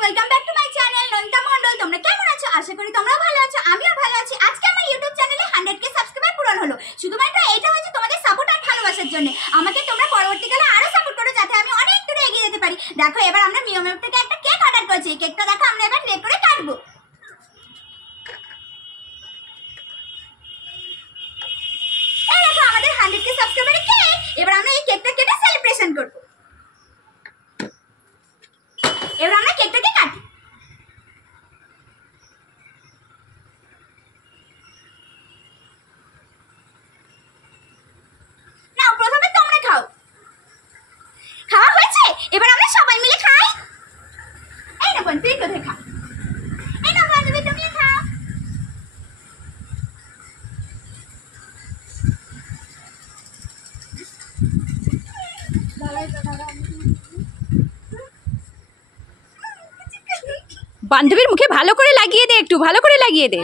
Welcome back to my channel Noyita Mondal. তোমরা কেমন আছো? আশা করি তোমরাও ভালো আছো, আমিও ভালো আছি। আজকে আমার ইউটিউব চ্যানেলে 100k সাবস্ক্রাইবার পূরণ হলো। শুধুমাত্র এটা হচ্ছে তোমাদের সাপোর্ট আর ভালোবাসার জন্য। আমাকে তোমরা পরবর্তীকালে আরো সাপোর্ট করো যাতে আমি অনেক দূরে এগিয়ে যেতে পারি। দেখো এবার আমরা মিওমেপ থেকে একটা কেক অর্ডার করেছি। এই কেকটা দেখো আমরা এবার প্লে করে কাটবো। এই দেখো আমাদের 100k সাবস্ক্রাইবারের কেক। এবার আমরা এই কেকটা কেটে সেলিব্রেশন করব। এবার আমরা কেকটাকে কাটি। নাও প্রথমে তোমরা খাও। খাওয়া হয়েছে, এবার আমরা সবাই মিলে খাই। এই না বোন, তুই কোথায় খা? এই না বান্ধবী, তুমি খাও। বান্ধবীর মুখে ভালো করে লাগিয়ে দে, একটু ভালো করে লাগিয়ে দে।